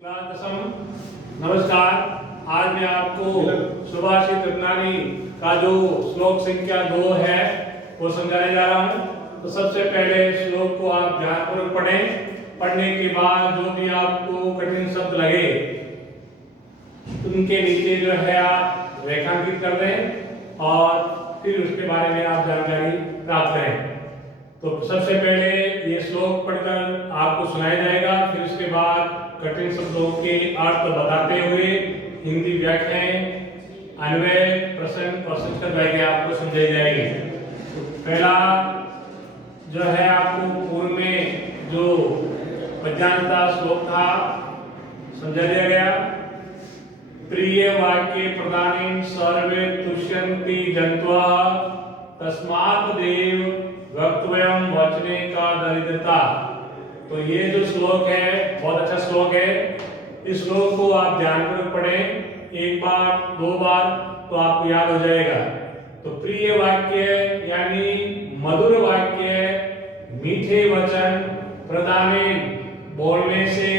Class दसम। नमस्कार। आज मैं आपको सुभाषित रत्नानी का जो श्लोक संख्या 2 है वो समझाने जा रहा हूँ। तो सबसे पहले श्लोक को आप ध्यानपूर्वक पढ़ें। पढ़ने के बाद जो भी आपको कठिन शब्द लगे उनके नीचे जो है आप रेखांकित कर दें और फिर उसके बारे में आप जानकारी प्राप्त करें। तो सबसे पहले ये श्लोक पढ़कर आपको सुनाया जाएगा, फिर उसके बाद कठिन शब्दों के अर्थ बताते हुए हिंदी व्याख्याएं, अन्वय, प्रश्न और संस्कृत व्याख्या आपको समझाई जाएगी। तो पहला जो है आपको पूर्व में जो पद्यांता श्लोक था समझा दिया गया। प्रिय वाक्य प्रदानेन सर्वे तुष्यन्ति जन्तवः तस्मात् देव वक्तव्यम वचने का दरिद्रता। तो ये जो श्लोक है बहुत अच्छा श्लोक है। इस श्लोक को आप ध्यानपूर्वक पढ़ें, एक बार दो बार तो आपको याद हो जाएगा। तो प्रिय वाक्य यानी मधुर वाक्य, मीठे वचन, प्रदानेन बोलने से,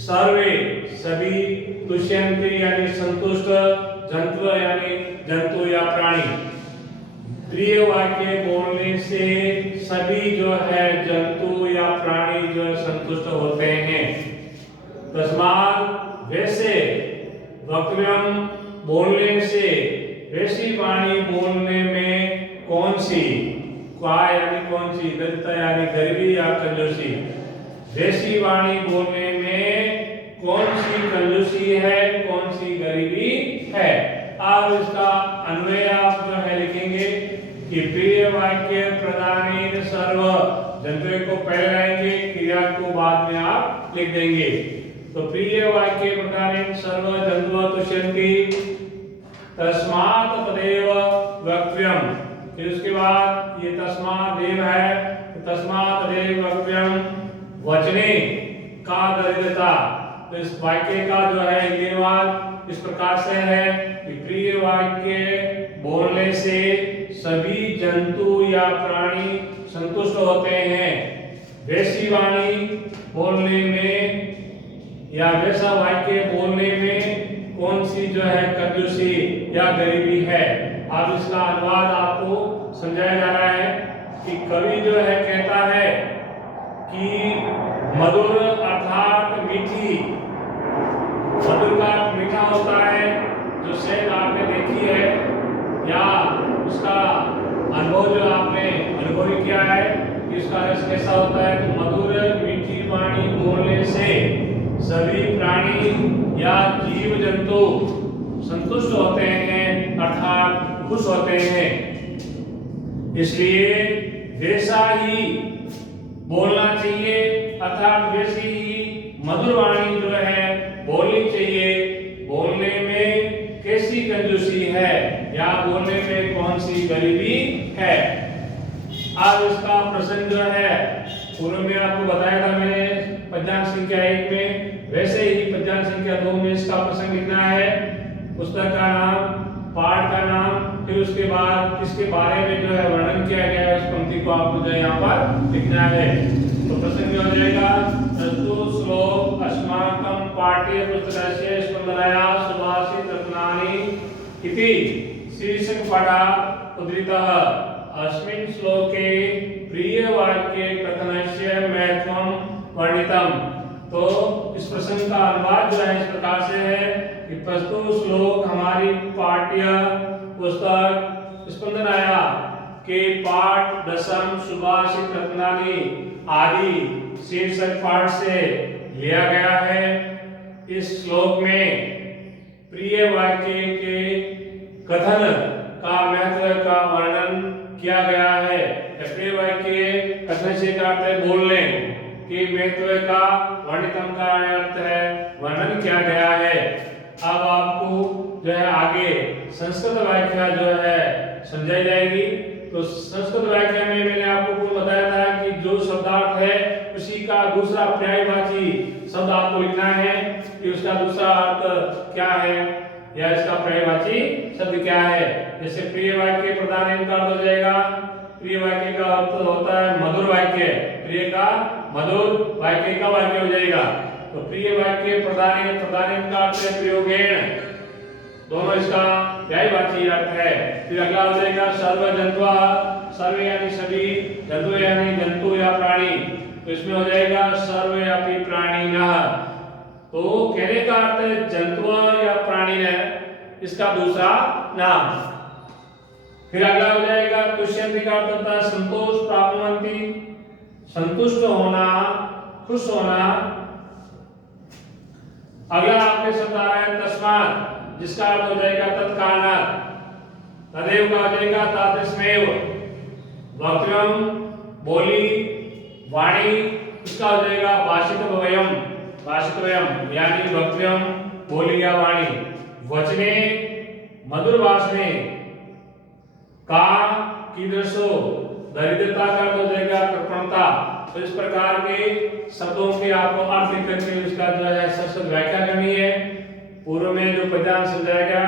सर्वे सभी, तुष्यन्ति यानी संतुष्ट, जंतु यानी जंतु या प्राणी। प्रिय वाक्य बोलने से सभी जो है जंतु या प्राणी जो संतुष्ट होते हैं। तस्मात् वैसे, वक्तव्यम बोलने से, वैसी वाणी बोलने में कौन सी, क्या यानी कौन सी, दरिद्रता यानी गरीबी या कंजूसी। वैसी वाणी बोलने में कौन सी कंजूसी है, कौन सी गरीबी है। अब इसका अन्वय आप जो है लिखेंगे कि प्रिय वाक्य प्रदानेन सर्व, जंतु को पहले लाएंगे, क्रिया को बाद में आप लिख देंगे। तो प्रिय वाक्य प्रदानेन सर्व जंतु तुष्यन्ति तस्मात् तदेव वक्तव्यम। फिर उसके बाद ये तस्मात् देव है, तो तस्मात् तदेव वक्तव्यम वचने का दरिद्रता। तो इस वाक्य का जो है निर्वाद इस प्रकार से है कि प्रिय वाक्य बोलने से सभी जंतु या प्राणी संतुष्ट होते हैं। वैसी वाणी बोलने में या वैसा वाक्य बोलने में कौन सी जो है कंजूसी या गरीबी है। अब इसका अनुवाद आपको समझाया जा रहा है कि कवि जो है कहता है कि मधुर अर्थात मीठी। मधुर का मीठा होता है, जो शहद आपने देखी है या उसका अनुभव जो आपने अनुभव किया है कि उसका रस कैसा होता है। तो मधुर मीठी वाणी बोलने से सभी प्राणी या जीव जंतु संतुष्ट होते हैं अर्थात खुश होते हैं। इसलिए वैसा ही बोलना चाहिए अर्थात वैसी ही मधुर वाणी जो है बोलनी चाहिए। बोलने में कैसी कंजूसी है या बोलने में कौन सी गरीबी है। अब इसका प्रसंग जो है पूर्व में आपको बताया था मैंने पद्यांत संख्या 1 में, वैसे ही पद्यांत संख्या 2 में इसका प्रसंग लिखना है। पुस्तक का नाम, पाठ का नाम, फिर उसके बाद किसके बारे में जो है वर्णन किया गया है उस पंक्ति को आपको जो यहाँ पर लिखना है। तो प्रसंग हो जाएगा श्लोक अस्माकं पाठ्य पुस्तकस्य स्पंदनया सुभाषित रत्नानि इति शीर्षक पाठ उद्धृतः। अस्मिन् श्लोके प्रिय वाक्य कथनस्य महत्वं वर्णितम्। तो इस प्रसंग का अनुवाद जो है इस प्रकार से है कि प्रस्तुत श्लोक हमारी पाठ्य पुस्तक स्पंदनया के पाठ दशम सुभाषित रत्नानि आदि शीर्षक पाठ से लिया गया है। इस श्लोक में प्रिय वाक्य के कथन का महत्व का वर्णन किया गया है। प्रिय वाक्य कथन से का अर्थ है बोलने के महत्व का, वर्णितम का अर्थ है वर्णन किया गया है। अब आपको जो है आगे संस्कृत व्याख्या जो है समझाई जाएगी। तो संस्कृत व्याख्या में मैंने आपको बताया था कि जो शब्दार्थ है उसी का दूसरा पर्यायवाची शब्द आपको लिखना है कि उसका दूसरा अर्थ क्या है या इसका पर्यायवाची शब्द क्या है। जैसे प्रिय वाक्य प्रदान का अर्थ हो जाएगा, प्रिय वाक्य का अर्थ होता है मधुर वाक्य, प्रिय का मधुर वाक्य का वाक्य हो जाएगा। तो प्रिय वाक्य प्रधान प्रधान का अर्थ है प्रयोगेण, दोनों इसका व्यायवाची अर्थ है। फिर अगला हो जाएगा सर्व जंतुआ, सर्व यानी सभी, जंतु यानी जंतु या प्राणी, तो इसमें हो जाएगा सर्व यापि प्राणिनः। तो कहने का अर्थ है जंतु या प्राणी है इसका दूसरा नाम। फिर अगला हो जाएगा तुष्यन्ति का अर्थ होता है संतोष प्राप्नुवन्ति, संतुष्ट होना, खुश होना। अगला आपके शब्द आ रहा है तस्मात्, जिसका अर्थ हो जाएगा तत्कारणात्, तदेव का हो जाएगा तादृशमेव, वक्तव्यम बोली वाणी, इसका हो जाएगा भाषितव्यम, भाषितव्यम यानी वक्तव्यम बोली या वाणी। वचने मधुर भाषणे, का कीदृशो, दरिद्रता का अर्थ हो जाएगा कृपणता। तो इस प्रकार के शब्दों के आपको अर्थ लिख करके उसका जो है सशक्त व्याख्या करनी है। पूर्व में जो पद्यांश समझाया गया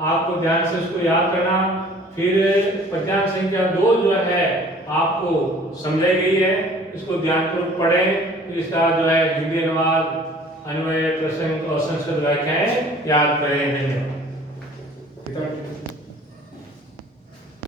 आपको ध्यान से उसको याद करना, फिर पद्यांश संख्या 2 जो है आपको समझाई गई है, इसको ध्यानपूर्वक पढ़ें, तो इसका जो है हिंदी अनुवाद, अन्वय, प्रसंग और संस्कृत व्याख्याएं याद करें।